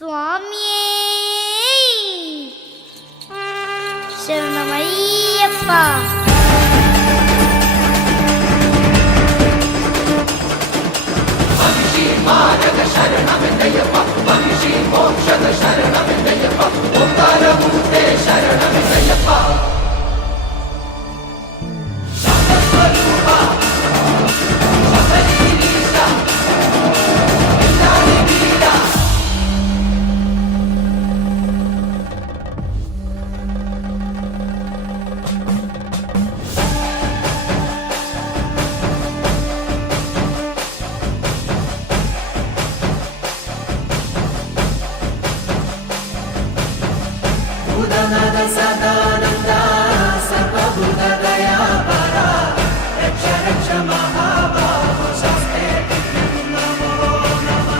சுவாமியே சரணமையப்பா. ಶರಣಮೆಂದಯ್ಯಪ್ಪ ಮಹಿಷಿ ಮೋಕ್ಷದ ಶರಣಮೆಂದಯ್ಯಪ್ಪ ಓಂಕಾರ ಮೂರ್ತೆ ಶರಣಮೆಂದಯ್ಯಪ್ಪ ಸದಾನಂದ ಸರ್ವಭೂತ ದಯಾಪರ ರಕ್ಷ ರಕ್ಷ ಮಹಾಬಾಹು ಶಾಸ್ತ್ರೇ ನಮೋ ನಮಃ.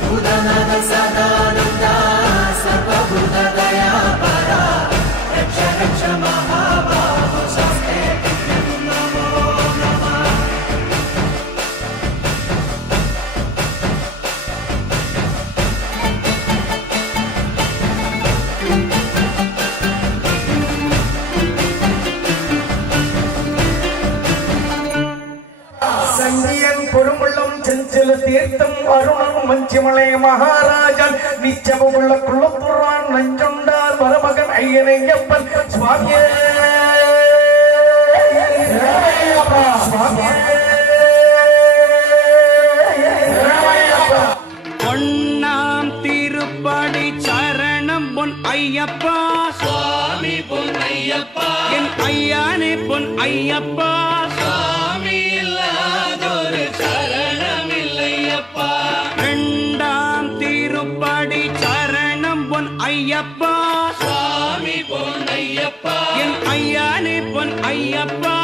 ಭೂತನಾಥ ಸದಾನಂದ ಸರ್ವಭೂತ ದಯಾಪರ ರಕ್ಷ ರಕ್ಷ ಮಹಾಬಾಹು ಶಾಸ್ತ್ರೇ ನಮೋ ನಮಃ. സംഗീയൻ കൊടുമുള്ളം ചെഞ്ചല തീർത്ഥം അരുണം മഞ്ചിമളെ മഹാരാജൻ നിശ്ചമുള്ള കുളത്തുറാൻ നെഞ്ചുണ്ടാൽ മരുമകൻ അയ്യനയ്യപ്പൻ സ്വാമിയേ பொன்னாம் திருப்படி சரணம் பொன் ஐயப்பா சுவாமி பொன்னையப்பா என் ஐயானே பொன் ஐயப்பா சுவாமி இல்லாதொரு சரணமில்லையப்பா இரண்டாம் திருப்படி சரணம் பொன் ஐயப்பா சுவாமி பொன்னையப்பா என் ஐயானே பொன் ஐயப்பா